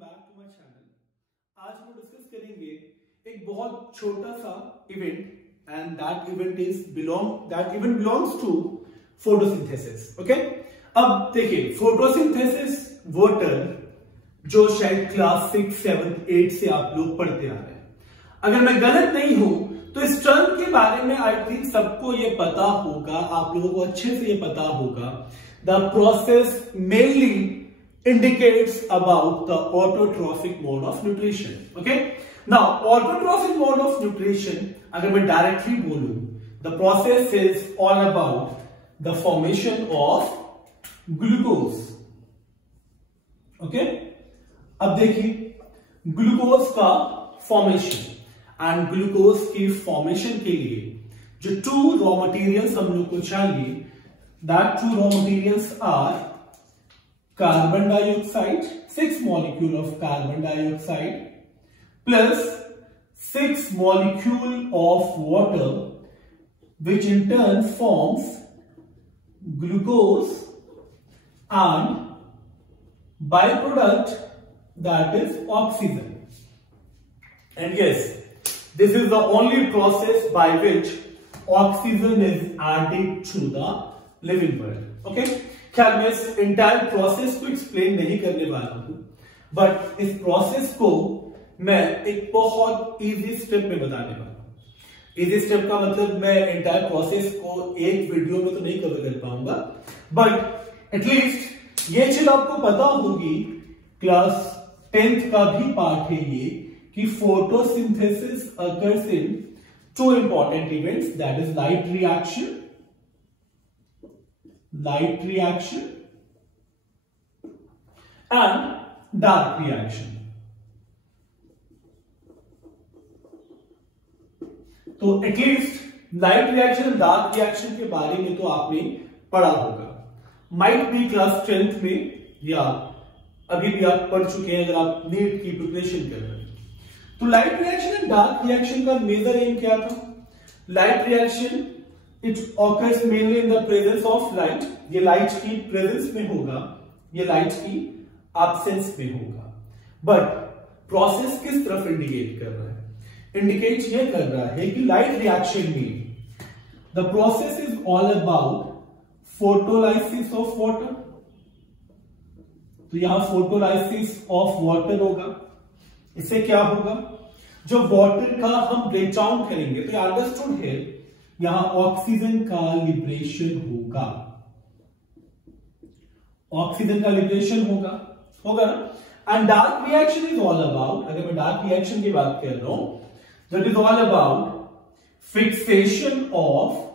Back to my channel. आज हम discuss करेंगे एक बहुत छोटा सा event and that event belongs to photosynthesis. Okay, अब देखिए फोटोसिंथेसिस वाटर जो शायद क्लास 6, 7, 8 से आप लोग पढ़ते आ रहे हैं। अगर मैं गलत नहीं हूं तो इस टर्म के बारे में आई थिंक सबको ये पता होगा, आप लोगों को अच्छे से ये पता होगा। The process mainly indicates about the autotrophic mode of nutrition. Okay, now autotrophic mode of nutrition, अगर मैं directly बोलूं, the process is all about the formation of glucose. Okay, अब देखिए ग्लूकोज का फॉर्मेशन एंड ग्लूकोज की formation के लिए जो टू रॉ मटेरियल्स हम लोग को चाहिए, that two raw materials are carbon dioxide, 6 molecule of carbon dioxide plus 6 molecule of water, which in turn forms glucose and byproduct, that is oxygen. And yes, this is the only process by which oxygen is added to the living world. Okay, खैर मैं इस entire process को explain नहीं करने वाला हूं, but इस process को मैं एक बहुत इजी स्टेप में बताने वाला हूं। इजी स्टेप का मतलब मैं इंटायर प्रोसेस को एक वीडियो में तो नहीं कवर कर पाऊंगा, बट एटलीस्ट ये चीज आपको पता होगी, क्लास 10th का भी पार्ट है ये, कि photosynthesis occurs in two important events, that is light reaction and dark reaction. तो at least light reaction and dark reaction के बारे में तो आपने पढ़ा होगा, माइट बी क्लास 10th में, या अभी भी आप पढ़ चुके हैं अगर आप नीट की प्रिपरेशन कर रहे हैं। तो light reaction and dark reaction का मेजर एम क्या था? Light reaction it occurs mainly in the presence of light, ये लाइट की प्रेजेंस में होगा, ये लाइट की एब्सेंस में होगा। बट प्रोसेस किस तरफ इंडिकेट कर रहा है? इंडिकेट ये कर रहा है कि लाइट रिएक्शन में the process is all about photolysis of water. तो यहां फोटोलाइसिस ऑफ वाटर होगा। इससे क्या होगा? जो वाटर का हम ब्रेक डाउन करेंगे, तो अंडरस्टूड है यहां ऑक्सीजन का लिबरेशन होगा, ऑक्सीजन का लिबरेशन होगा ना। And dark reaction is all about, अगर मैं डार्क रिएक्शन की बात कर रहा हूं, that is all about fixation और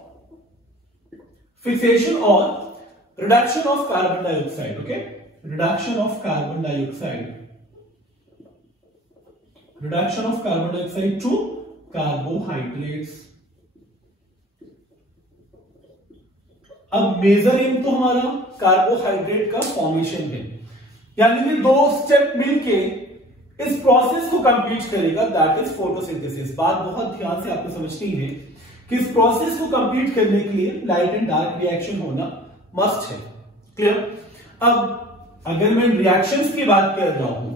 reduction of carbon dioxide. Okay, reduction of carbon dioxide to carbohydrates. अब मेजर एम तो हमारा कार्बोहाइड्रेट का फॉर्मेशन है, यानी कि दो स्टेप मिलके इस प्रोसेस को कंप्लीट करेगा, दैट इज फोटोसिंथेसिस। बात बहुत ध्यान से आपको समझनी है कि इस प्रोसेस को कंप्लीट करने के लिए लाइट एंड डार्क रिएक्शन होना मस्ट है। क्लियर? अब अगर मैं रिएक्शंस की बात कर रहा हूं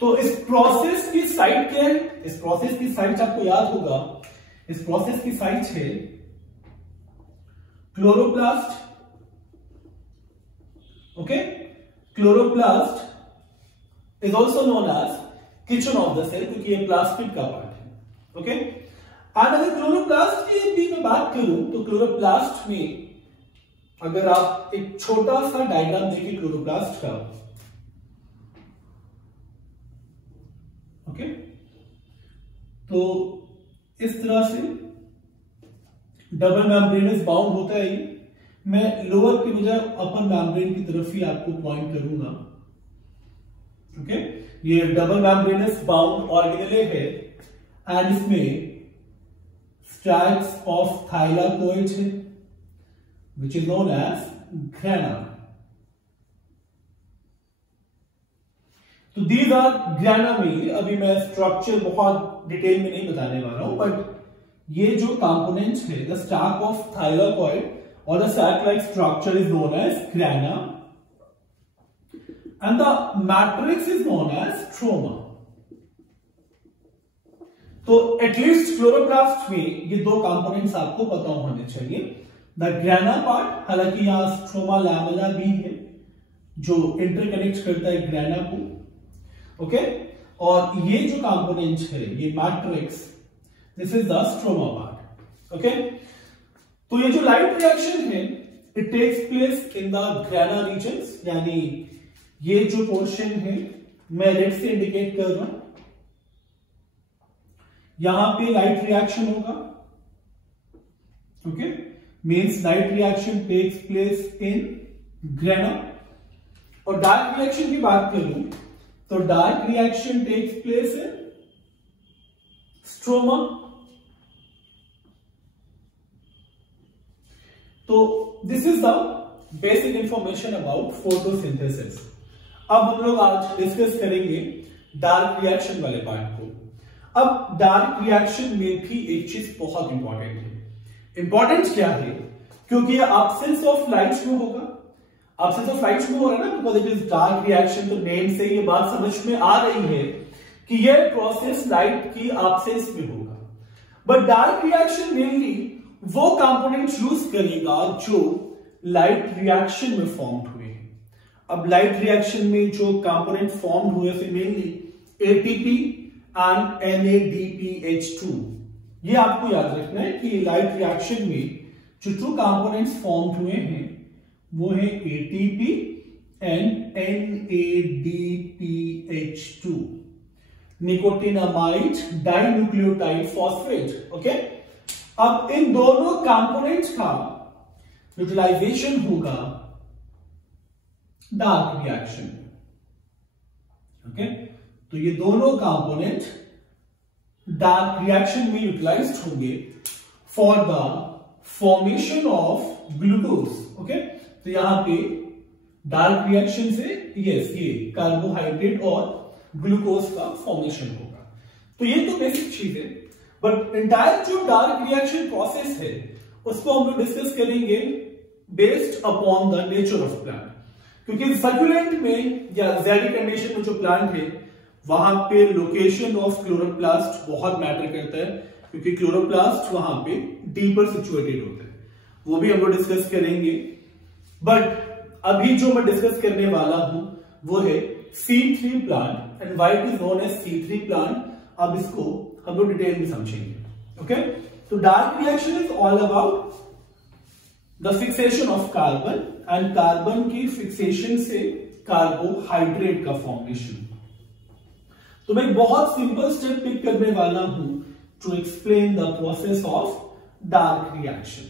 तो इस प्रोसेस की साइट क्या है? इस प्रोसेस की साइट आपको याद होगा, इस प्रोसेस की साइट है chloroplast. Okay, chloroplast is also known as kitchen of the cell, क्योंकि ये प्लास्टिक का पार्ट है। ओके, और अगर क्लोरोप्लास्ट की भी मैं बात करूं तो क्लोरोप्लास्ट में अगर आप एक छोटा सा डायग्राम देखिए क्लोरोप्लास्ट का, ओके, तो इस तरह से डबल मेम्ब्रेनस बाउंड होता है ये। मैं लोअर की बजाय अपर मेम्ब्रेन की तरफ ही आपको पॉइंट करूंगा। ओके, ये डबल मेम्ब्रेनस बाउंड ऑर्गेनेले है एंड इसमें स्ट्रैक्स ऑफ थाइलाकोइड है, which is known as grana. तो दीज आर ग्रेना में, अभी मैं स्ट्रक्चर बहुत डिटेल में नहीं बताने वाला हूं, बट ये जो कंपोनेंट है, द स्टैक ऑफ थाइलाकोइड और the sac like structure is known as grana, and the matrix is known as stroma. तो एटलीस्ट क्लोरोप्लास्ट में ये दो कंपोनेंट्स आपको पता होने चाहिए, द ग्रेना पार्ट, हालांकि यहाँ स्ट्रोमा लैमेला भी है जो इंटरकनेक्ट करता है ग्रेना को, ओके, और ये जो कंपोनेंट है ये matrix, this is the stroma part, okay. तो ये जो लाइट रिएक्शन है it takes place in the grana regions, यानी ये जो पोर्शन है मैं रेड से इंडिकेट कर रहा हूं, यहां पे लाइट रिएक्शन होगा, okay, means light reaction takes place in grana. और डार्क रिएक्शन की बात करूं तो dark reaction takes place in stroma. तो this is the basic information about photosynthesis. अब हम लोग आज डिस्कस करेंगे डार्क रिएक्शन वाले पार्ट को। अब डार्क रिएक्शन में भी एक चीज बहुत इंपॉर्टेंट है। इंपॉर्टेंट क्या है? क्योंकि ये एब्सेंस ऑफ लाइट में होगा, एब्सेंस ऑफ लाइट में हो रहा है ना, because it is dark reaction. तो नेम से ये बात समझ में आ रही है कि ये प्रोसेस लाइट की एब्सेंस में होगा। बट डार्क रिएक्शन मेनली वो कंपोनेंट यूज करेगा जो लाइट रिएक्शन में फॉर्म हुए हैं। अब लाइट रिएक्शन में जो कंपोनेंट फॉर्म हुए थे मेनली एटीपी एंड NADPH2। ये आपको याद रखना है कि लाइट रिएक्शन में जो टू कंपोनेंट्स फॉर्म हुए हैं वो है ATP and NADPH2, nicotinamide dinucleotide phosphate, okay. अब इन दोनों कंपोनेंट्स का यूटिलाइजेशन होगा डार्क रिएक्शन में, ओके। तो ये दोनों कंपोनेंट डार्क रिएक्शन में यूटिलाइज्ड होंगे for the formation of glucose, okay. तो यहां पे डार्क रिएक्शन से यस ये कार्बोहाइड्रेट और ग्लूकोज का फॉर्मेशन होगा। तो ये तो बेसिक चीज है, बट एंटायर जो डार्क रिएक्शन प्रोसेस है उसको हम लोग डिस्कस करेंगे based upon the nature of plant. क्योंकि सर्कुलेंट में या ज़ैरिक कंडीशन में जो प्लांट है वहां पे लोकेशन ऑफ क्लोरोप्लास्ट बहुत मैटर करता है, क्योंकि क्लोरोप्लास्ट वहां पे डीपर सिचुएटेड होते हैं, वो भी हम लोग डिस्कस करेंगे। बट अभी जो मैं डिस्कस करने वाला हूं वो है C3 plant and why it is known as C3 plant. अब इसको हम लोग डिटेल में समझेंगे, ओके। तो dark reaction is all about the fixation of carbon and carbon की फिक्सेशन से कार्बोहाइड्रेट का फॉर्मेशन। तो मैं एक बहुत सिंपल स्टेप पिक करने वाला हूं to explain the process of dark reaction,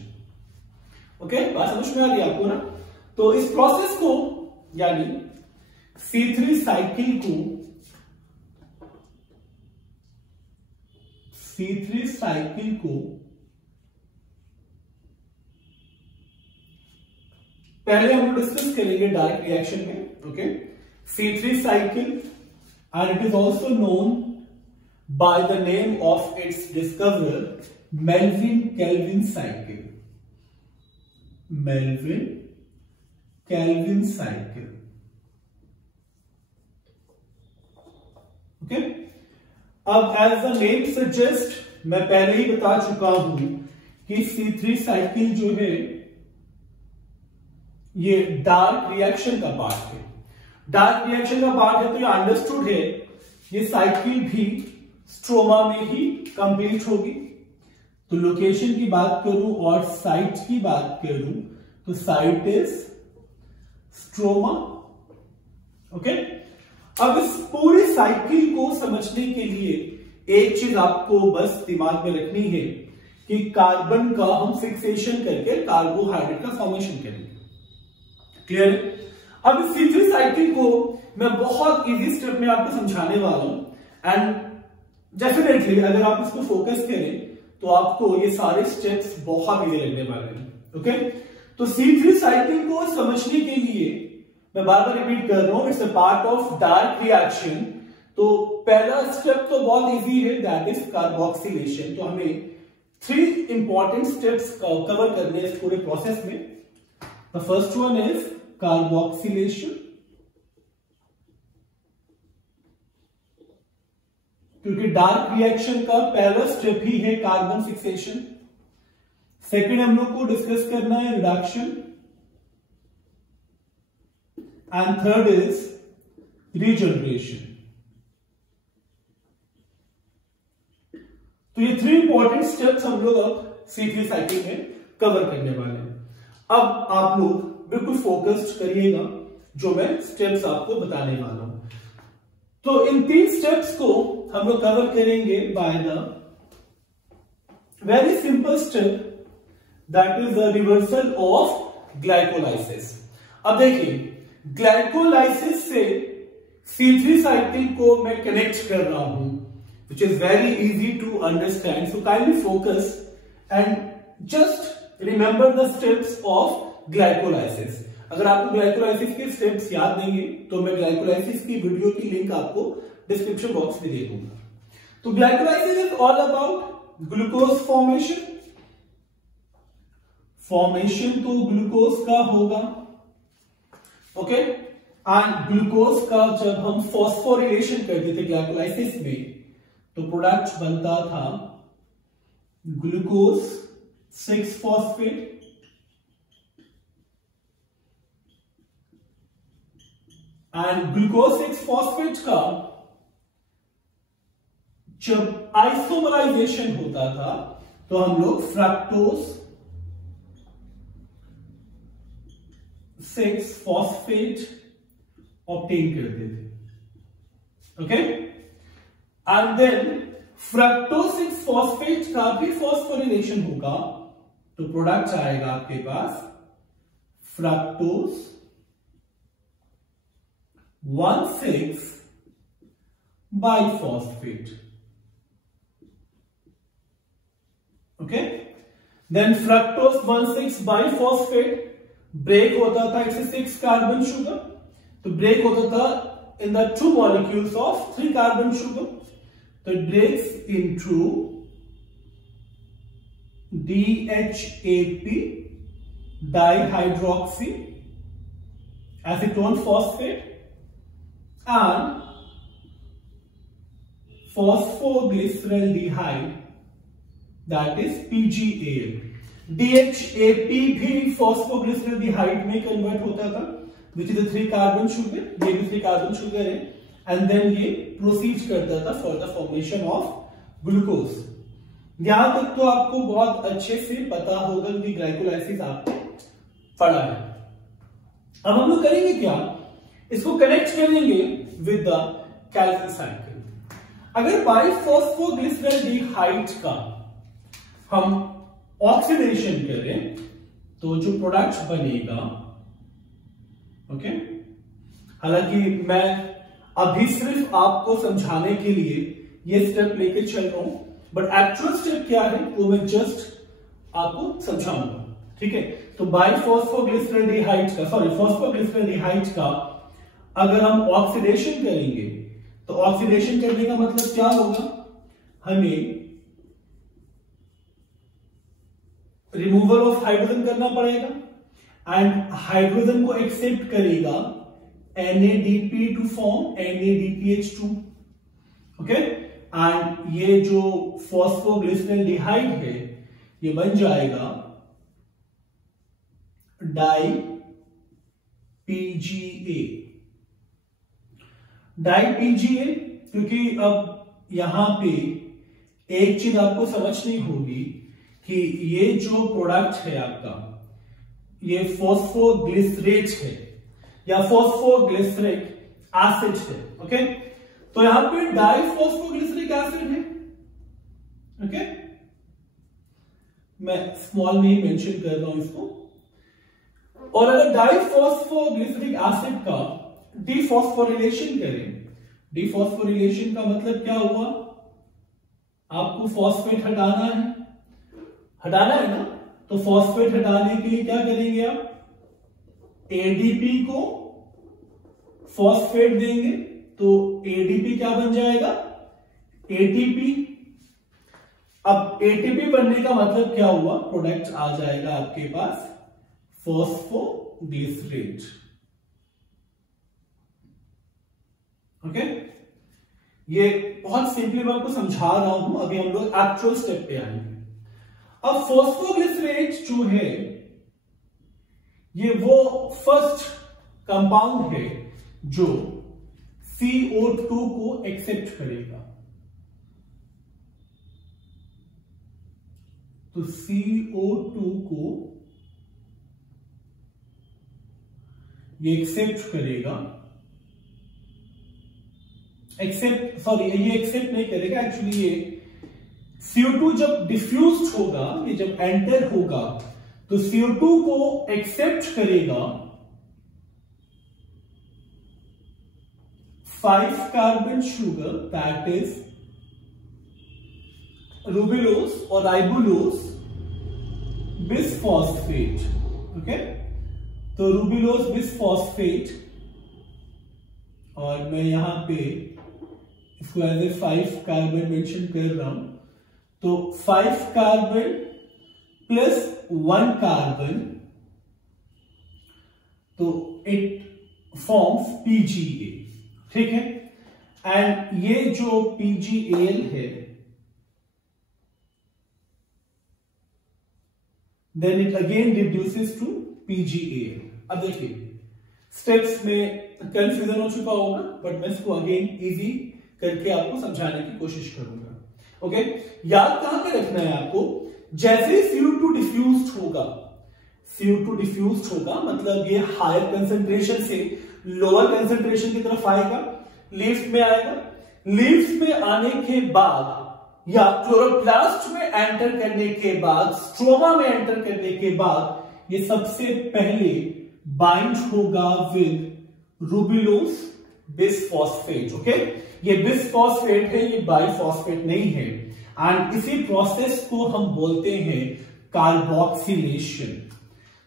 okay. बात समझ में आ गई आपको ना? तो इस प्रोसेस को यानी C3 साइकिल को पहले हम लोग डिस्कस करेंगे डार्क रिएक्शन में, okay. C3 cycle and it is also known by the name of its discoverer Melvin-Calvin cycle. Melvin-Calvin cycle. Okay? अब as the name suggests, मैं पहले ही बता चुका हूं कि C3 साइकिल जो है ये डार्क रिएक्शन का पार्ट है। डार्क रिएक्शन का पार्ट है तो ये अंडरस्टूड है ये साइकिल भी स्ट्रोमा में ही कंप्लीट होगी। तो लोकेशन की बात करूं और साइट की बात करूं तो साइट इज स्ट्रोमा, ओके। अब इस पूरी साइकिल को समझने के लिए एक चीज आपको बस दिमाग में रखनी है कि कार्बन का हम फिक्सेशन करके कार्बोहाइड्रेट का फॉर्मेशन करेंगे, क्लियर है? अब इस C3 साइकिल को मैं बहुत इजी स्टेप में आपको समझाने वाला हूं एंड डेफिनेटली अगर आप इसको फोकस करें तो आपको ये सारे स्टेप्स बहुत इजी लगने वाले हैं, ओके। तो C3 साइकिल को समझने के लिए मैं बार बार रिपीट कर रहा हूं, it's a part of dark reaction. तो पहला स्टेप तो बहुत इजी है, दैट इज कार्बोक्सिलेशन। तो हमें 3 इंपॉर्टेंट स्टेप्स कवर करने इस पूरे प्रोसेस में। The first one is carboxylation, क्योंकि डार्क रिएक्शन का पहला स्टेप ही है कार्बन फिक्सेशन। सेकेंड हम लोग को डिस्कस करना है reduction, and third is regeneration. तो ये 3 इंपॉर्टेंट स्टेप्स हम लोग अब C3 साइकिल में कवर करने वाले हैं। अब आप लोग बिल्कुल फोकस्ड करिएगा जो मैं स्टेप्स आपको बताने वाला हूं। तो इन 3 स्टेप्स को हम लोग कवर करेंगे by the very simple step, that is the reversal of glycolysis. अब देखिए, ग्लाइकोलाइसिस से C3 साइकिल को मैं कनेक्ट कर रहा हूं, which is very easy to understand. So kindly focus and just remember the steps of glycolysis. अगर आपको ग्लाइकोलाइसिस के स्टेप्स याद नहीं है तो मैं ग्लाइकोलाइसिस की वीडियो की लिंक आपको डिस्क्रिप्शन बॉक्स में दे दूंगा। तो glycolysis is all about glucose formation. Formation तो ग्लूकोज का होगा, ओके। एंड ग्लूकोज का जब हम फॉस्फोरिलेशन करते थे ग्लाइकोलाइसिस में तो प्रोडक्ट बनता था glucose 6 phosphate and glucose 6 phosphate का जब आइसोमराइजेशन होता था तो हम लोग फ्रक्टोज 6 फॉस्फेट ऑब्टेन करते थे, okay. And then fructose 6 phosphate का भी फॉस्फोरिलेशन होगा तो प्रोडक्ट आएगा आपके पास fructose 1,6 biphosphate, okay. Then fructose 1,6 biphosphate break होता था, इट्स 6 कार्बन शुगर, तो ब्रेक होता था in the 2 molecules of 3 carbon sugar. So it breaks into DHAP dihydroxy acetone phosphate and phosphoglyceraldehyde, that is PGAL. DHAP भी phosphoglyceraldehyde में convert होता था, which is a 3 carbon sugar, ये भी 3 carbon sugar है, and then ये proceed करता था for the formation of glucose. यहां तक तो आपको बहुत अच्छे से पता होगा कि ग्लाइकोलाइसिस आपने पढ़ा है। अब हम लोग करेंगे क्या, इसको कनेक्ट करेंगे विद द कैल्सियम साइकिल। अगर बाइफॉस्फोग्लिसरॉल्डिहाइड का हम ऑक्सीडेशन करें तो जो प्रोडक्ट बनेगा, ओके, हालांकि मैं अभी सिर्फ आपको समझाने के लिए ये स्टेप लेके चल रहा हूं, बट एक्चुअल स्टेप क्या है वो मैं जस्ट आपको समझाऊंगा, ठीक है। तो बाइफॉस्फोग्लिसरॉल्डिहाइड का, सॉरी, फॉस्फोग्लिसरॉल्डिहाइड का अगर हम ऑक्सीडेशन करेंगे तो ऑक्सीडेशन करने का मतलब क्या होगा, हमें रिमूवल ऑफ हाइड्रोजन करना पड़ेगा एंड हाइड्रोजन को एक्सेप्ट करेगा NADP to form NADPH2, okay. And ये जो फॉस्फोग्लिसरॉल्डिहाइड है ये बन जाएगा डाई PGA, क्योंकि अब यहां पे एक चीज आपको समझनी होगी कि ये जो प्रोडक्ट है आपका, ये फॉस्फोग्लिसरेट है या फॉस्फोग्लिसरिक एसिड है, ओके। तो यहां पे डाइफॉस्फोग्लिसरिक एसिड है, ओके, मैं स्मॉल में ही मेंशन कर रहा हूं इसको। और अगर डाइफॉस्फोग्लिसरिक एसिड का डिफॉस्फोरिलेशन करें, डिफॉस्फोरिलेशन का मतलब क्या हुआ, आपको फॉस्फेट हटाना है ना, तो फॉस्फेट हटाने के लिए क्या करेंगे आप, ADP को फॉस्फेट देंगे तो ADP क्या बन जाएगा, ATP। अब ATP बनने का मतलब क्या हुआ, प्रोडक्ट आ जाएगा आपके पास फॉस्फोग्लिसरेट, ओके। ये बहुत सिंपली मैं आपको समझा रहा हूं, अभी हम लोग एक्चुअल स्टेप पे आएंगे। अब फॉस्फोग्लिसरेट जो है ये वो फर्स्ट कंपाउंड है जो CO2 को एक्सेप्ट करेगा। तो CO2 को ये एक्सेप्ट करेगा, ये एक्सेप्ट नहीं करेगा, एक्चुअली ये CO2 जब डिफ्यूज होगा, ये जब एंटर होगा तो CO2 को एक्सेप्ट करेगा 5 कार्बन शुगर, दैट इज रूबिलोज और राइबोलोज बिसफॉस्फेट। ओके, तो रूबिलोज बिसफॉस्फेट, और मैं यहां पे इसको एज ए 5 कार्बन मेंशन कर रहा हूं। तो 5 कार्बन प्लस 1 कार्बन, तो इट फॉर्म्स PgA, ठीक है। एंड ये जो PgAl है, then it again reduces to PgAl। अब देखिए स्टेप्स में कंफ्यूजन हो चुका होगा, बट मैं इसको अगेन इजी करके आपको समझाने की कोशिश करूंगा। ओके, याद कहां पे रखना है आपको, जैसे CO2 डिफ्यूज होगा, CO2 डिफ्यूज होगा मतलब ये हायर कंसेंट्रेशन से लोअर कंसेंट्रेशन की तरफ आएगा, लीफ में आएगा। लीफ में आने के बाद या क्लोरोप्लास्ट में एंटर करने के बाद, स्ट्रोमा में एंटर करने के बाद ये सबसे पहले बाइंड होगा विद रूबिलोज बिसफॉस्फेट। ओके, ये बिसफॉस्फेट है, ये बाइफॉस्फेट नहीं है। एंड इसी प्रोसेस को हम बोलते हैं कार्बोक्सिलेशन।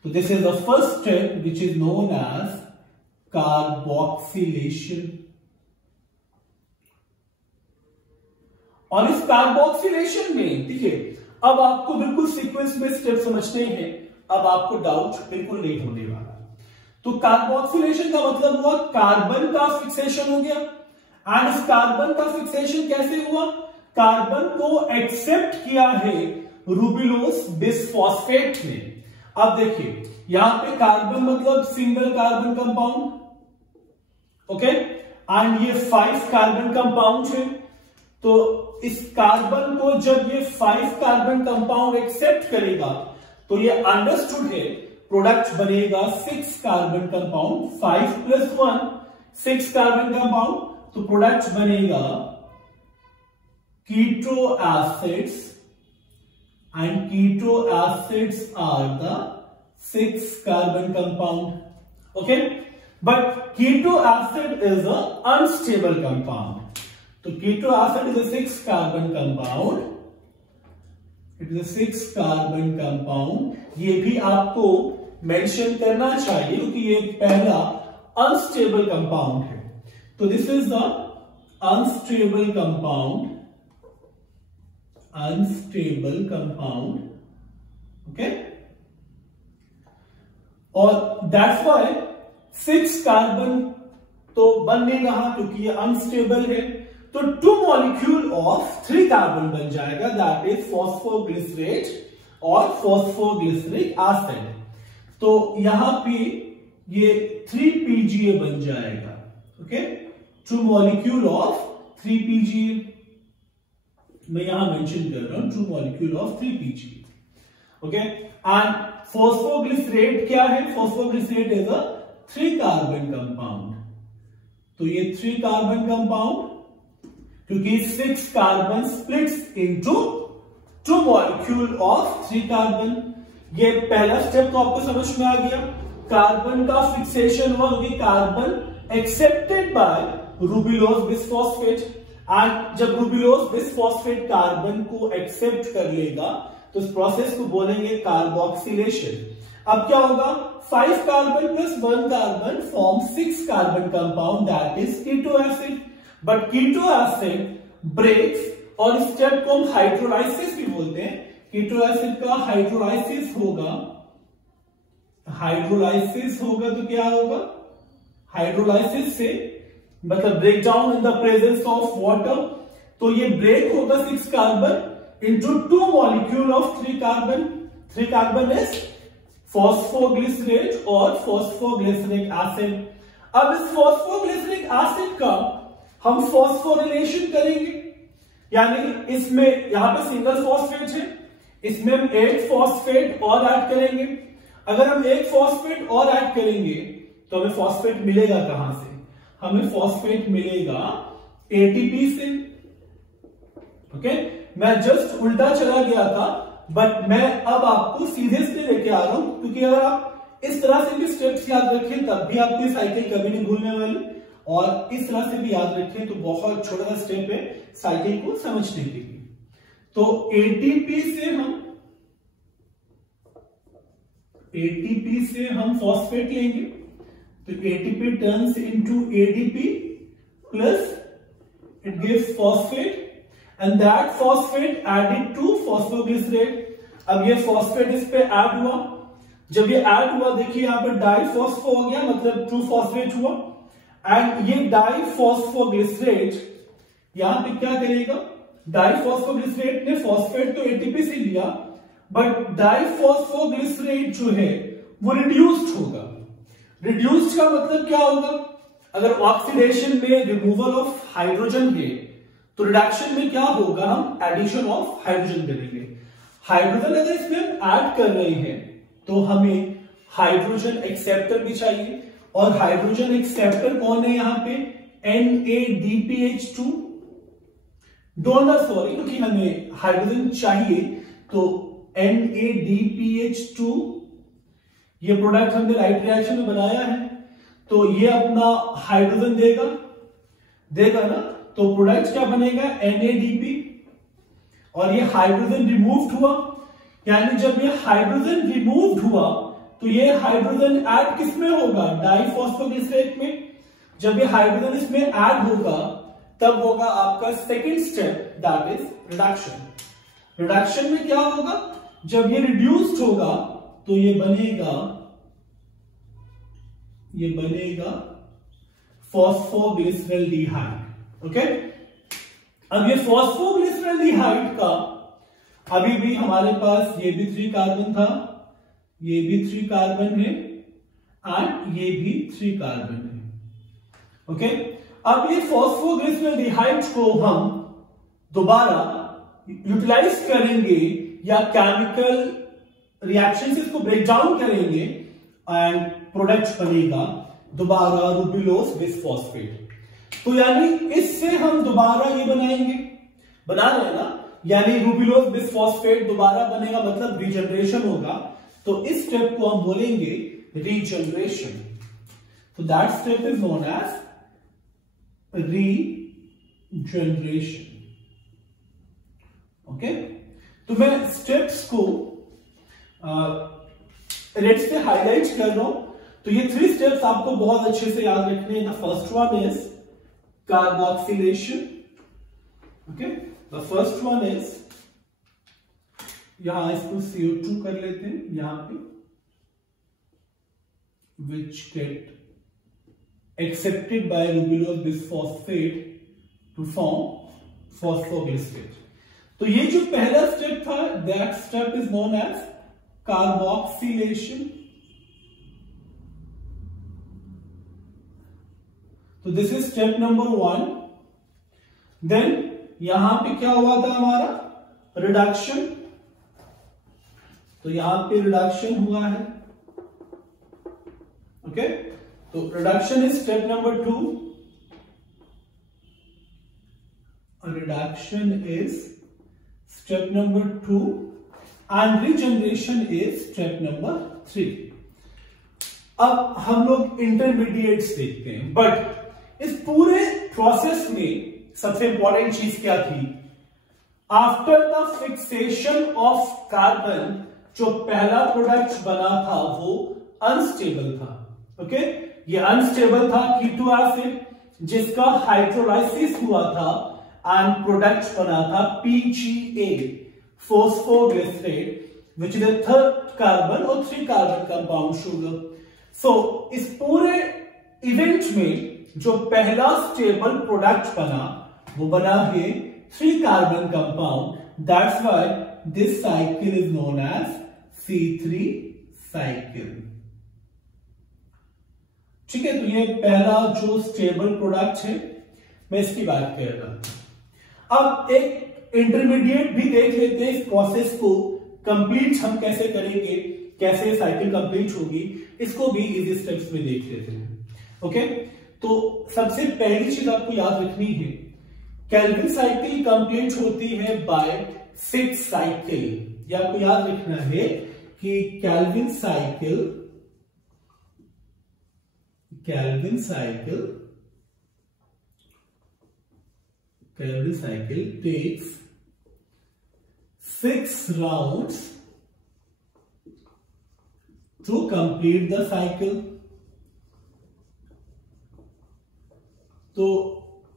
तो this is the first step which is known as carboxylation. और इस कार्बोक्सिलेशन में देखिए, अब आपको बिल्कुल सीक्वेंस में स्टेप समझने हैं, अब आपको डाउट बिल्कुल नहीं होने वाला। तो कार्बोक्सिलेशन का मतलब हुआ कार्बन का फिक्सेशन हो गया। एंड इस कार्बन का फिक्सेशन कैसे हुआ, कार्बन को एक्सेप्ट किया है रूबिलोज बिसफॉस्फेट ने। अब देखिए यहां पे कार्बन मतलब single carbon compound, okay, and ये 5 कार्बन कंपाउंड है। तो इस कार्बन को जब ये 5 कार्बन कंपाउंड एक्सेप्ट करेगा तो ये अंडरस्टूड है प्रोडक्ट बनेगा 6 कार्बन कंपाउंड, 5 + 1 6 कार्बन कंपाउंड, तो प्रोडक्ट बनेगा keto acids, and keto acids are the 6 carbon compound. Okay, but keto acid is a unstable compound. तो keto acid is a 6 carbon compound, it is a 6 carbon compound. ये भी आपको mention करना चाहिए क्योंकि ये पहला अनस्टेबल कंपाउंड है। तो this is the unstable compound, unstable compound, okay. और दैट्स व्हाई 6 कार्बन तो बन नहीं रहा क्योंकि ये अनस्टेबल है। तो 2 मॉलिक्यूल ऑफ 3 कार्बन बन जाएगा, दैट इज फॉस्फोग्लिसरेट और फॉस्फोग्लिसरिक एसिड। तो यहां पे ये 3 PgA बन जाएगा। ओके, 2 मॉलिक्यूल ऑफ 3 PgA, मैं यहां मेंशन कर रहा हूं 2 molecule of 3 PgA। Okay, and phosphoglycerate क्या है, phosphoglycerate is a 3 carbon compound. तो ये 3 कार्बन कंपाउंड, क्योंकि 6 carbon splits into 2 molecule of 3 carbon. ये पहला स्टेप तो आपको समझ में आ गया, कार्बन का फिक्सेशन हुआ क्योंकि carbon accepted by ribulose bisphosphate. And जब रूबिलोज बिसफॉस्फेट कार्बन को एक्सेप्ट कर लेगा तो इस प्रोसेस को बोलेंगे कार्बोक्सिलेशन। अब क्या होगा, 5 carbon plus 1 carbon form 6 carbon compound, that is keto acid. But keto acid breaks, और इस स्टेप को हम हाइड्रोलाइसिस भी बोलते हैं। कीटो एसिड का हाइड्रोलाइसिस होगा, हाइड्रोलाइसिस होगा तो क्या होगा, हाइड्रोलाइसिस से मतलब break down in the presence of water, तो ये ब्रेक होगा 6 carbon into 2 molecule of 3 carbon. 3 carbon is phosphoglycerate और फॉस्फोग्लिसरिक एसिड। अब इस फॉस्फोग्लिसरिक एसिड का हम फॉस्फोरिलेशन करेंगे, यानी इसमें यहां पे सिंगल फॉस्फेट है, इसमें हम एक फॉस्फेट और ऐड करेंगे। अगर हम एक फॉस्फेट और ऐड करेंगे तो हमें फॉस्फेट मिलेगा कहां से? हमें फॉस्फेट मिलेगा एटीपी से। ओके, मैं जस्ट उल्टा चला गया था, बट मैं अब आपको सीधे से लेके आ रहा हूं, क्योंकि अगर आप इस तरह से भी स्टेप्स याद रखें तब भी आपकी साइकिल कभी नहीं भूलने वाली, और इस तरह से भी याद रखें तो बहुत छोटा सा स्टेप है साइकिल को समझने के लिए। तो एटीपी से हम फॉस्फेट लेंगे, तो ATP turns into ADP plus it gives phosphate and that phosphate added to phosphoglycerate. अब ये फॉस्फेट इस पे ऐड हुआ, जब ये ऐड हुआ देखिए यहां पर डाइफॉस्फो हो गया, मतलब 2 फॉस्फेट हुआ, एंड ये डाइफॉस्फोग्लिसरेट यहां पे क्या करेगा? डाइफॉस्फोग्लिसरेट ने फॉस्फेट तो एटीपी से लिया, बट डाइफॉस्फोग्लिसरेट जो है वो रिड्यूस्ड होगा। रिड्यूस्ड का मतलब क्या होगा? अगर ऑक्सीडेशन में रिमूवल ऑफ हाइड्रोजन है तो रिडक्शन में क्या होगा? हम एडिशन ऑफ हाइड्रोजन करेंगे। हाइड्रोजन अगर इसमें हम ऐड कर रहे हैं तो हमें हाइड्रोजन एक्सेप्टर भी चाहिए, और हाइड्रोजन एक्सेप्टर कौन है यहां पे? NADPH2 डोनर, सॉरी, क्योंकि हमें हाइड्रोजन चाहिए तो NADPH2 ये प्रोडक्ट हमने राइट रिएक्शन में बनाया है, तो ये अपना हाइड्रोजन देगा ना, तो प्रोडक्ट क्या बनेगा? NADP, और ये हाइड्रोजन रिमूव्ड हुआ, यानी जब ये हाइड्रोजन रिमूव्ड हुआ तो ये हाइड्रोजन ऐड किसमें होगा? डाइफॉस्फोग्लिसरेट में। जब ये हाइड्रोजन इसमें ऐड होगा तब होगा आपका second step, that is reduction. Reduction में क्या होगा? जब ये रिड्यूस्ड होगा तो ये बनेगा फॉस्फोग्लिसरल्डिहाइड। ओके, अब ये फॉस्फोग्लिसरल्डिहाइड का अभी भी हमारे पास ये भी 3 कार्बन था, ये भी 3 कार्बन है, एंड ये भी 3 कार्बन है। ओके, अब ये फॉस्फोग्लिसरल्डिहाइड को हम दोबारा यूटिलाइज करेंगे या केमिकल रिएक्शन से इसको ब्रेक डाउन करेंगे एंड प्रोडक्ट बनेगा दोबारा रूबिलोज बिसफॉस्फेट। तो यानी इससे हम दोबारा ये बना रहे हैं ना, यानी रूबिलोज बिसफॉस्फेट दोबारा बनेगा, मतलब रीजनरेशन होगा, तो इस स्टेप को हम बोलेंगे रीजनरेशन। तो that step is known as regeneration. Okay, तो मैं स्टेप्स को रेड से हाईलाइट कर रहा हूं, तो ये 3 स्टेप्स आपको बहुत अच्छे से याद रखने हैं। The first one is carboxylation. Okay, the first one is, यहां इसको CO2 कर लेते हैं यहां पे, which get accepted by rubylose bisphosphate to form phosphoglycerate। तो ये जो पहला स्टेप था, that step is known as carboxylation. तो this is step number 1। Then यहां पे क्या हुआ था हमारा? रिडक्शन। तो यहां पे रिडक्शन हुआ है। ओके, तो reduction is step number 2। Reduction is step number 2 and regeneration is step number 3। अब हम लोग इंटरमीडिएट्स देखते हैं, बट इस पूरे प्रोसेस में सबसे इंपॉर्टेंट चीज क्या थी? After the fixation of carbon जो पहला प्रोडक्ट बना था वो अनस्टेबल था। ओके, ये अनस्टेबल था कीटो एसिड, जिसका हाइड्रोलाइसिस हुआ था एंड प्रोडक्ट बना था PGA, phosphoglycerate, which is a 3rd carbon और 3 कार्बन कंपाउंड शुगर। सो इस पूरे इवेंट में जो पहला स्टेबल प्रोडक्ट बना वो बना है 3 carbon compound, that's why this cycle is known as C3 cycle. ठीक है, तो ये पहला जो स्टेबल प्रोडक्ट है मैं इसकी बात कर रहा हूं। अब एक इंटरमीडिएट भी देख लेते हैं, इस प्रोसेस को कंप्लीट हम कैसे करेंगे, कैसे साइकिल कंप्लीट होगी, इसको भी इजी स्टेप्स में देख लेते हैं। ओके, तो सबसे पहली चीज आपको याद रखनी है, केल्विन साइकिल कंप्लीट होती है बाय 6 साइकिल। ये आपको याद रखना है कि Calvin cycle takes 6 rounds to complete the cycle. तो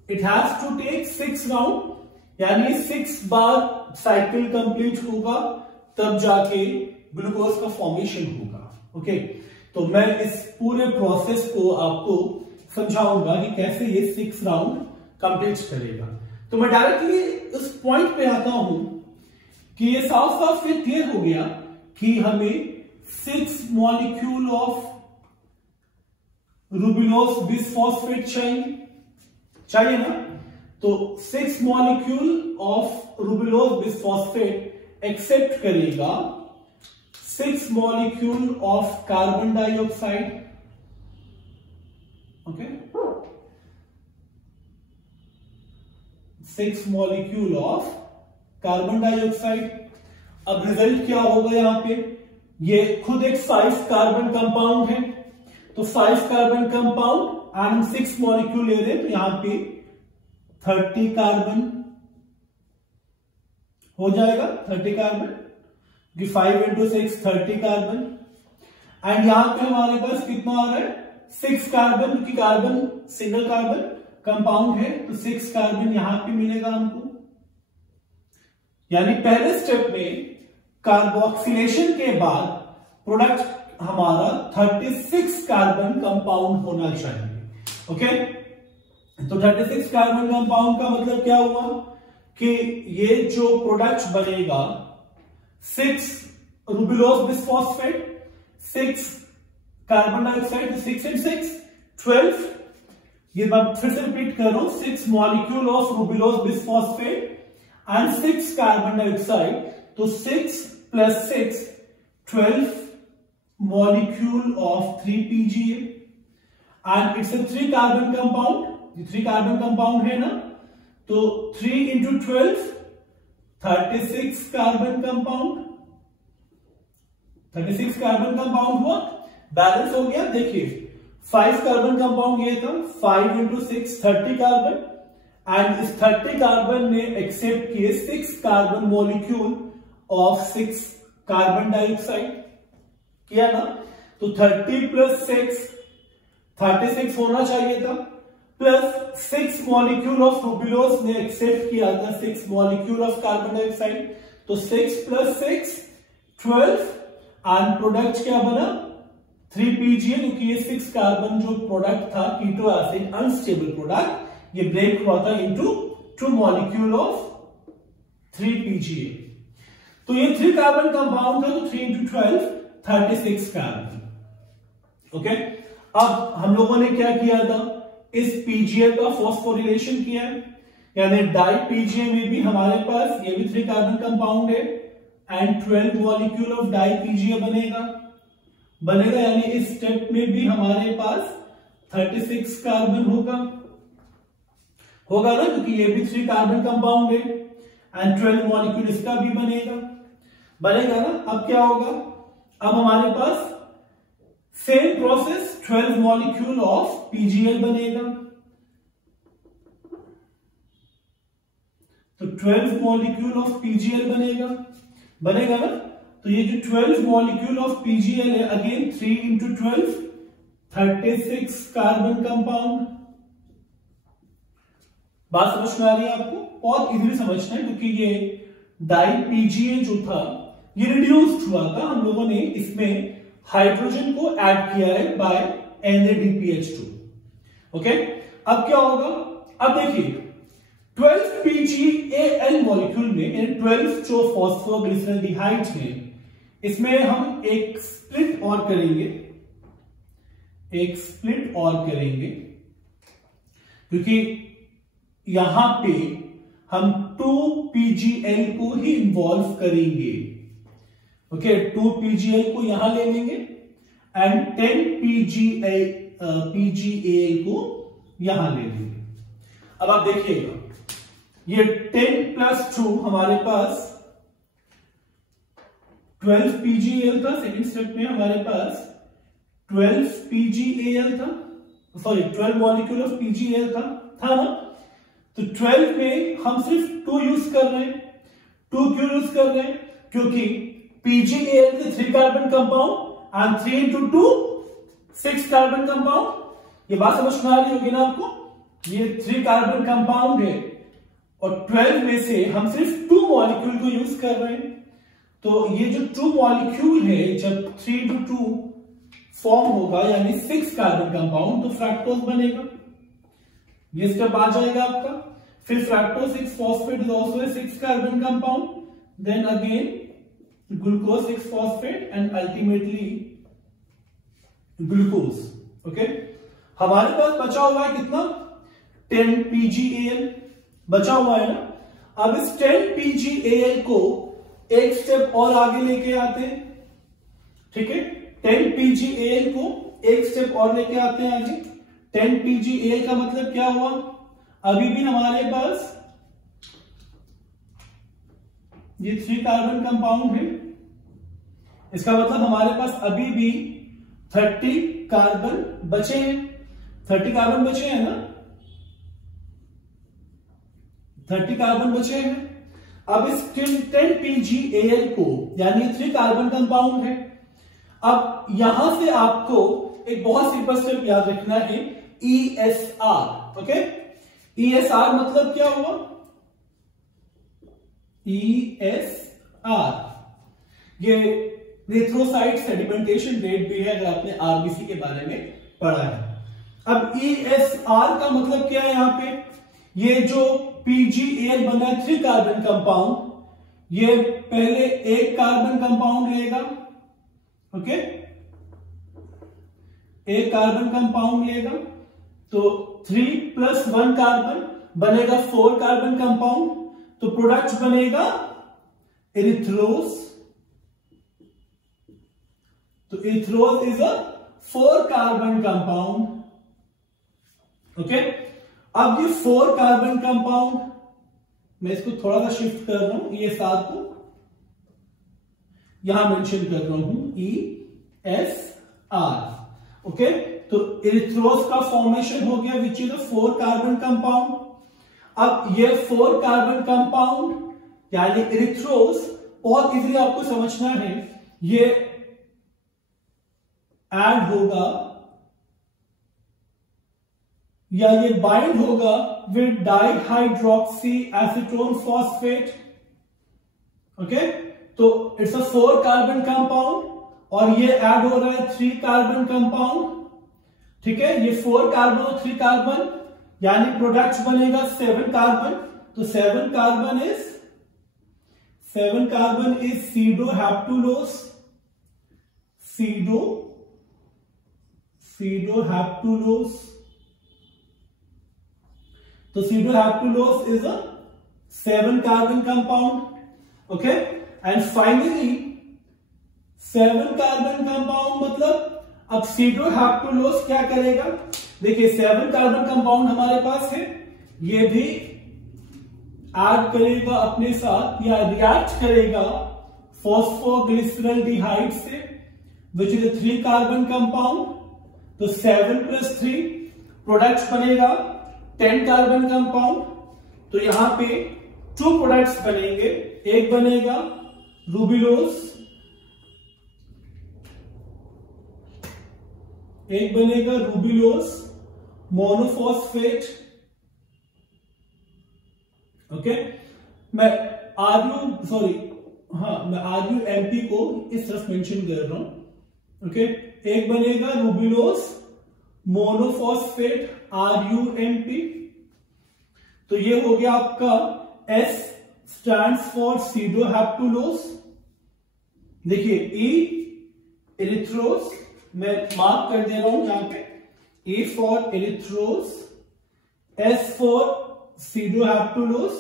it has to take 6 round, यानी 6 बार साइकिल कंप्लीट होगा तब जाके ग्लूकोज का फॉर्मेशन होगा। ओके, तो मैं इस पूरे प्रोसेस को आपको समझाऊंगा कि कैसे ये 6 राउंड कंप्लीट करेगा। तो मैं डायरेक्टली उस पॉइंट पे आता हूं कि ये साफ साफ ये क्लियर हो गया कि हमें 6 मॉलिक्यूल ऑफ रूबिलोज बिसफॉस्फेट चाहिए ना। तो 6 molecule of ribulose bisphosphate accept करेगा 6 molecule of carbon dioxide. Okay, 6 molecule of carbon dioxide. अब रिजल्ट क्या होगा, यहां पे ये खुद एक 5 कार्बन कंपाउंड है, तो 5 कार्बन कंपाउंड एंड 6 मॉलिक्यूल ले रहे, तो यहां पे 30 कार्बन हो जाएगा। 30 कार्बन, 5 into 6 30 कार्बन। एंड यहां पे हमारे पास कितना आ रहा है, 6 कार्बन, क्योंकि कार्बन सिंगल कार्बन कंपाउंड है, तो 6 कार्बन यहां पे मिलेगा हमको। यानी पहले स्टेप में कार्बोक्सिलेशन के बाद प्रोडक्ट हमारा 36 कार्बन कंपाउंड होना चाहिए। ओके, तो 36 कार्बन कंपाउंड का मतलब क्या हुआ कि ये जो प्रोडक्ट बनेगा 6 रूबिलोज बिसफॉस्फेट, 6 कार्बन डाइऑक्साइड, 6 and 6 12। ये बात फिर से रिपीट कर रहा हूं, 6 molecule of ribulose bisphosphate and 6 carbon dioxide, तो 6 plus 6 12 molecule of 3PGA and it's a 3 carbon compound। ये 3 कार्बन कंपाउंड है ना, तो 3 into 12 36 carbon compound, 36 carbon compound हुआ, बैलेंस हो गया। देखिए 5 कार्बन कंपाउंड ये था, 5 into 6 30 कार्बन, एंड इस 30 कार्बन ने एक्सेप्ट किए 6 carbon molecule of 6 carbon dioxide, किया ना। तो 30 plus 6 36 होना चाहिए था, प्लस 6 मॉलिक्यूल ऑफ रूबिलोज ने एक्सेप्ट किया था 6 मॉलिक्यूल ऑफ कार्बन डाइऑक्साइड, तो 6 plus 6 12 एंड प्रोडक्ट क्या बना 3PGA, क्योंकि ये 6 कार्बन जो प्रोडक्ट था कीटो एसिड अनस्टेबल प्रोडक्ट, ये ब्रेक हुआ था इनटू 2 मॉलिक्यूल ऑफ 3PGA। तो ये 3 कार्बन कंपाउंड था, तो 3 into 12 36 कार्बन। ओके, अब हम लोगों ने क्या किया था, इस PGA का फॉस्फोरिलेशन किया है, यानी डाई PGA में भी हमारे पास ये भी 3 कार्बन कंपाउंड है and 12 molecule of di PGA बनेगा, यानी इस स्टेप में भी हमारे पास 36 कार्बन होगा ना, क्योंकि ये भी 3 कार्बन कंपाउंड है एंड 12 मॉलिक्यूल इसका भी बनेगा ना। अब क्या होगा, अब हमारे पास same process 12 molecule of PGL बनेगा, तो 12 मॉलिक्यूल ऑफ PGL बनेगा ना। तो ये जो 12 मॉलिक्यूल ऑफ PGL है, अगेन 3 into 12 36 कार्बन कंपाउंड। बात समझ में आ रही है आपको, बहुत इजीली समझना है, क्योंकि ये डाई PGA जो था ये रिड्यूस्ड हुआ था, हम लोगों ने इसमें हाइड्रोजन को ऐड किया है बाय NADPH2। ओके, अब क्या होगा, अब देखिए 12 PgAl मॉलिक्यूल में 12 जो फॉस्फोग्लिसरॉल्डिहाइड्स हैं, इसमें हम एक स्प्लिट और करेंगे, क्योंकि यहां पे हम 2 PgL को ही इन्वॉल्व करेंगे। ओके, 2 PgL को यहां ले लेंगे एंड 10 PgAl को यहां ले लेंगे। अब आप देखिएगा, ये 10 + 2 हमारे पास 12 PgAl था। सेकेंड स्टेप में हमारे पास 12 PgAl था, सॉरी 12 मॉलिक्यूल ऑफ PgAl था ना। तो 12 में हम सिर्फ 2 यूज कर रहे हैं। 2 क्यों यूज कर रहे हैं? क्योंकि PgAl के 3 carbon compound and 3 × 2 6 carbon compound. ये बात समझ में आ रही होगी ना आपको? ये 3 कार्बन कंपाउंड है और 12 में से हम सिर्फ 2 मॉलिक्यूल को यूज कर रहे हैं। तो ये जो 2 मॉलिक्यूल है, जब 3 × 2 फॉर्म होगा यानी 6 कार्बन कंपाउंड, तो फ्रैक्टोज बनेगा। ये स्टेप आ जाएगा आपका। फिर fructose 6 phosphate is also a 6 carbon compound, then again glucose 6 phosphate and ultimately glucose. Okay, हमारे पास बचा हुआ है कितना? 10 PgAl बचा हुआ है ना। अब इस 10 PgAl को एक स्टेप और आगे लेके आते हैं। ठीक है, 10 PgAl को एक स्टेप और लेके आते हैं आगे। 10 PgAl का मतलब क्या हुआ? अभी भी हमारे पास ये 3 कार्बन कंपाउंड है। इसका मतलब हमारे पास अभी भी 30 कार्बन बचे हैं। 30 कार्बन बचे हैं ना, 30 कार्बन बचे हैं। अब इस 10 PgAl को, यानी 3 कार्बन कंपाउंड है। अब यहां से आपको एक बहुत सिंपल स्टेप याद रखना है, ESR। ओके, ESR मतलब क्या हुआ? ESR ये इरिथ्रोसाइट सेडिमेंटेशन रेट भी है, अगर आपने RBC के बारे में पढ़ा है। अब ESR का मतलब क्या है? यहां पे ये जो PgAl बना है 3 कार्बन कंपाउंड, ये पहले 1 कार्बन कंपाउंड लेगा। ओके, 1 कार्बन कंपाउंड लेगा, तो 3 + 1 कार्बन बनेगा 4 कार्बन कंपाउंड। तो प्रोडक्ट बनेगा इरिथ्रोज। तो इरिथ्रोज is a 4 carbon compound. Okay, अब ये 4 कार्बन कंपाउंड, मैं इसको थोड़ा सा शिफ्ट कर रहा हूं, ESR को यहां मेंशन कर रहा हूं, ESR। ओके, तो इरिथ्रोज का फॉर्मेशन हो गया which is a 4 carbon compound. अब ये 4 कार्बन कंपाउंड यानी इरिथ्रोज, बहुत इजीली आपको समझना है, ये ऐड होगा या ये बाइंड होगा with dihydroxy acetone phosphate. Okay, तो इट्स अ 4 कार्बन कंपाउंड और ये ऐड हो रहा है 3 कार्बन कंपाउंड। ठीक है, ये 4 कार्बन और 3 कार्बन यानी प्रोडक्ट बनेगा 7 कार्बन। तो 7 कार्बन इज सीडोहैप्टुलोज। सीडोहैप्टुलोज, तो sedoheptulose is a 7 carbon compound. Okay, and finally 7 carbon compound मतलब अब सीडोहैप्टुलोज क्या करेगा? देखिए 7 कार्बन कंपाउंड हमारे पास है, ये भी ऐड करेगा अपने साथ या रिएक्ट करेगा फॉस्फोग्लिसरॉल्डिहाइड से विच इज 3 कार्बन कंपाउंड। तो 7 + 3 प्रोडक्ट बनेगा 10 कार्बन कंपाउंड। तो यहां पे 2 प्रोडक्ट्स बनेंगे, एक बनेगा रूबिलोज, मोनोफॉस्फेट। ओके, मैं RUMP को इस तरफ मेंशन कर रहा हूं। ओके, एक बनेगा रूबिलोज मोनोफॉस्फेट RUMP। तो ये हो गया आपका S स्टैंड्स फॉर सीडोहैप्टुलोज। देखिए E इरिथ्रोस, मैं मार्क कर दे रहा हूं यहां पे, E for erythrose, S for sedoheptulose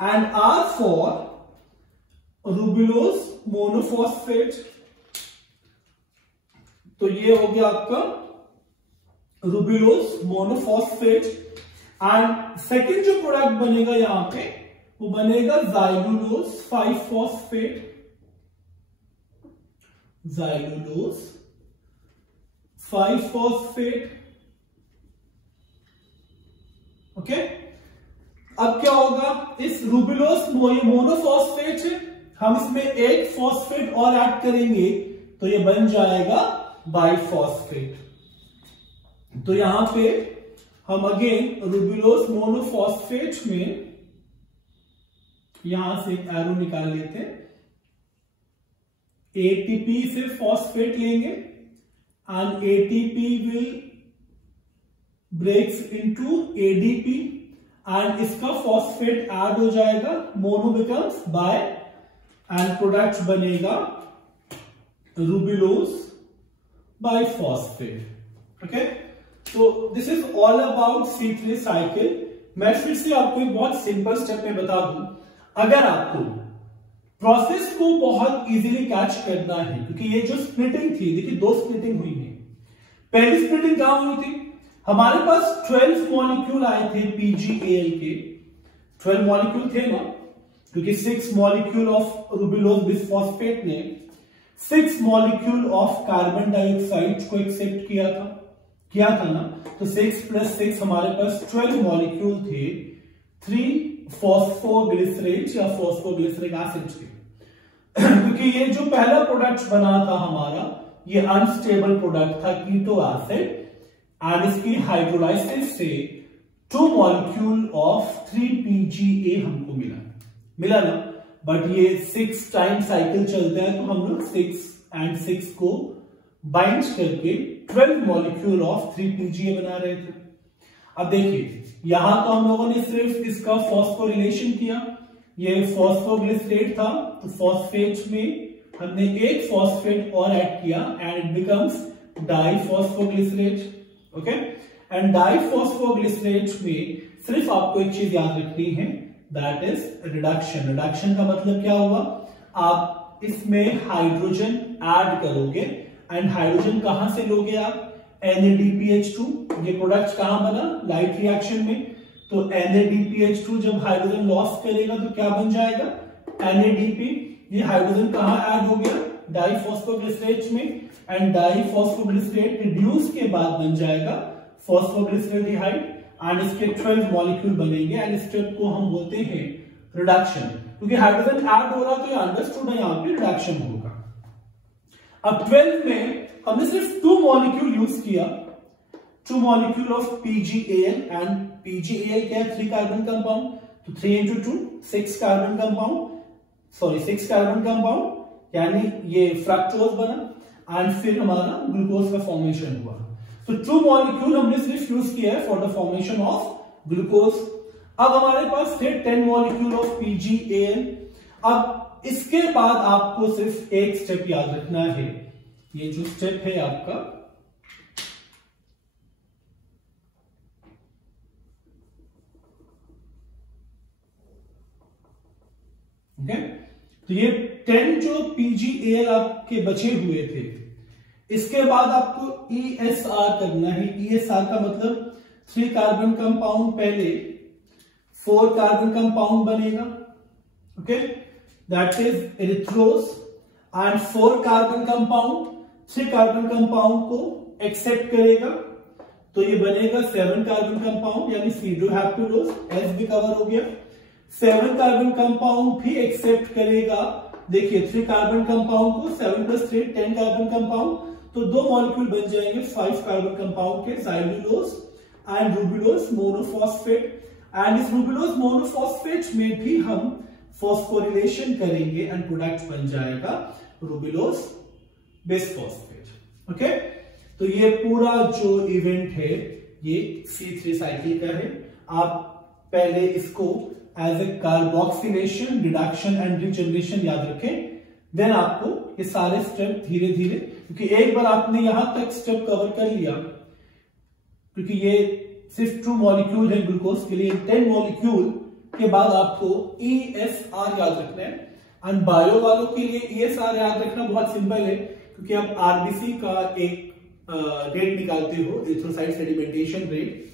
and R for ribulose monophosphate. तो ये हो गया आपका रूबिलोज मोनोफॉस्फेट। एंड सेकेंड जो प्रोडक्ट बनेगा यहां पे वो बनेगा ज़ाइलुलोज 5-फॉस्फेट, ज़ाइलुलोज 5-फॉस्फेट। ओके, अब क्या होगा, इस रूबिलोज मोनोफॉस्फेट है, हम इसमें एक फॉस्फेट और ऐड करेंगे तो ये बन जाएगा बाइफॉस्फेट। तो यहां पे हम अगेन रूबिलोज मोनोफॉस्फेट में यहां से एरो निकाल लेते हैं, ATP से फॉस्फेट लेंगे and ATP will breaks into ADP and इसका फॉस्फेट ऐड हो जाएगा, mono becomes by end product बनेगा रूबिलोज बाइफॉस्फेट। ओके, तो this is all about C3 cycle. मैं फिर से आपको एक बहुत सिंपल स्टेप में बता दूं, अगर आपको प्रोसेस को बहुत इजीली कैच करना है, क्योंकि ये जो स्प्लिटिंग थी, देखिए 2 स्प्लिटिंग हुई है। पहली स्प्लिटिंग कहां हुई थी, हमारे पास 12 मॉलिक्यूल आए थे PgAl के, 12 मॉलिक्यूल थे ना, क्योंकि 6 मॉलिक्यूल ऑफ रूबिलोज बिसफॉस्फेट ने 6 मॉलिक्यूल ऑफ कार्बन डाइऑक्साइड को एक्सेप्ट किया था ना, तो 6 + 6 हमारे पास 12 मॉलिक्यूल थे, 3 फॉस्फोग्लिसरेट या फॉस्फोग्लिसरिक एसिड थे। क्योंकि ये जो पहला प्रोडक्ट बना था हमारा, ये अनस्टेबल प्रोडक्ट था कीटो एसिड, एंड इसकी हाइड्रोलाइसिस से 2 मॉलिक्यूल ऑफ 3PgA हमको मिला ना, बट ये 6 टाइम साइकिल चलता है, तो हम लोग 6 and 6 को बाइंड करके 12 मॉलिक्यूल ऑफ 3PgA बना रहे थे। अब देखिए, यहां तो हम लोगों ने सिर्फ इसका फॉस्फोरिलेशन किया, ये फॉस्फोग्लिसरेट था, तो फॉस्फेट में हमने एक फॉस्फेट और ऐड किया and it becomes diphosphoglycerate. Okay, and diphosphoglycerate में सिर्फ आपको एक चीज याद रखनी है, दैट इज रिडक्शन। रिडक्शन का मतलब क्या हुआ, आप इसमें हाइड्रोजन ऐड करोगे एंड हाइड्रोजन कहां से लोगे आप, NADPH2। ये प्रोडक्ट कहां बना, लाइट रिएक्शन में, तो NADPH2 जब हाइड्रोजन लॉस करेगा तो क्या बन जाएगा, NADP। ये हाइड्रोजन कहां ऐड हो गया, डाइफॉस्फोग्लिसरेट में, एंड डाइफॉस्फोग्लिसरेट रिड्यूस के बाद बन जाएगा फॉस्फोग्लिसरेल्डिहाइड एंड इसके 12 मॉलिक्यूल बनेंगे एंड इस स्टेप को हम बोलते हैं रिडक्शन। क्योंकि हाइड्रोजन ऐड हो रहा तो ये अंडरस्टूड है, यहां पे रिडक्शन होगा। अब 12 में हमने सिर्फ 2 मॉलिक्यूल यूज किया, 2 molecule of PgAl, and PgAl क्या है, 3 कार्बन कंपाउंड, तो 3 × 2 6 carbon compound, sorry 6 carbon compound, यानी ये फ्रक्टोज बना एंड फिर हमारा ग्लूकोज का फॉर्मेशन हुआ। तो 2 मॉलिक्यूल हमने सिर्फ यूज किया है for the formation of glucose. अब हमारे पास थे 10 मॉलिक्यूल ऑफ PgAl। अब इसके बाद आपको सिर्फ एक स्टेप याद रखना है, ये जो स्टेप है आपका, ओके, तो ये 10 जो PgAl आपके बचे हुए थे, इसके बाद आपको ESR करना है। ESR का मतलब 3 कार्बन कंपाउंड पहले 4 कार्बन कंपाउंड बनेगा, okay, that is इरिथ्रोज, and 4 carbon compound 3 carbon compound को एक्सेप्ट करेगा, तो ये बनेगा 7 कार्बन कंपाउंड, यानी सीडोहैप्टुलोज, S भी कवर हो गया। 7 कार्बन कंपाउंड भी एक्सेप्ट करेगा, देखिए 3 कार्बन कंपाउंड को 7 + 3 10 कार्बन कंपाउंड, तो 2 मॉलिक्यूल बन जाएंगे 5 कार्बन कंपाउंड के, ज़ाइलुलोज एंड रूबिलोज मोनोफॉस्फेट। एंड इस रूबिलोज मोनोफॉस्फेट में भी हम फॉस्फोरिलेशन करेंगे एंड प्रोडक्ट बन जाएगा रूबिलोज बिसफॉस्फेट। ओके, तो ये पूरा जो इवेंट है ये C3 साइकिल का है। आप पहले इसको as a carboxylation, reduction and regeneration याद रखें, देन आपको ये सारे स्टेप धीरे धीरे, क्योंकि एक बार आपने यहां तक स्टेप कवर कर लिया, क्योंकि ये सिर्फ 2 मॉलिक्यूल है ग्लूकोज के लिए, 10 मॉलिक्यूल के बाद आपको ESR याद रखना है। एंड बायो वालों के लिए ESR याद रखना बहुत सिंपल है, क्योंकि आप RBC का एक रेट निकालते हो, एरिथ्रोसाइट सेडिमेंटेशन रेट,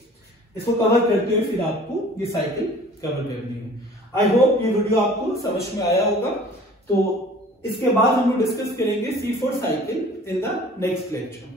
इसको कवर करते हुए फिर आपको ये साइकिल कवर करनी है। आई होप ये वीडियो आपको समझ में आया होगा। तो इसके बाद हम लोग डिस्कस करेंगे C4 cycle in the next lecture.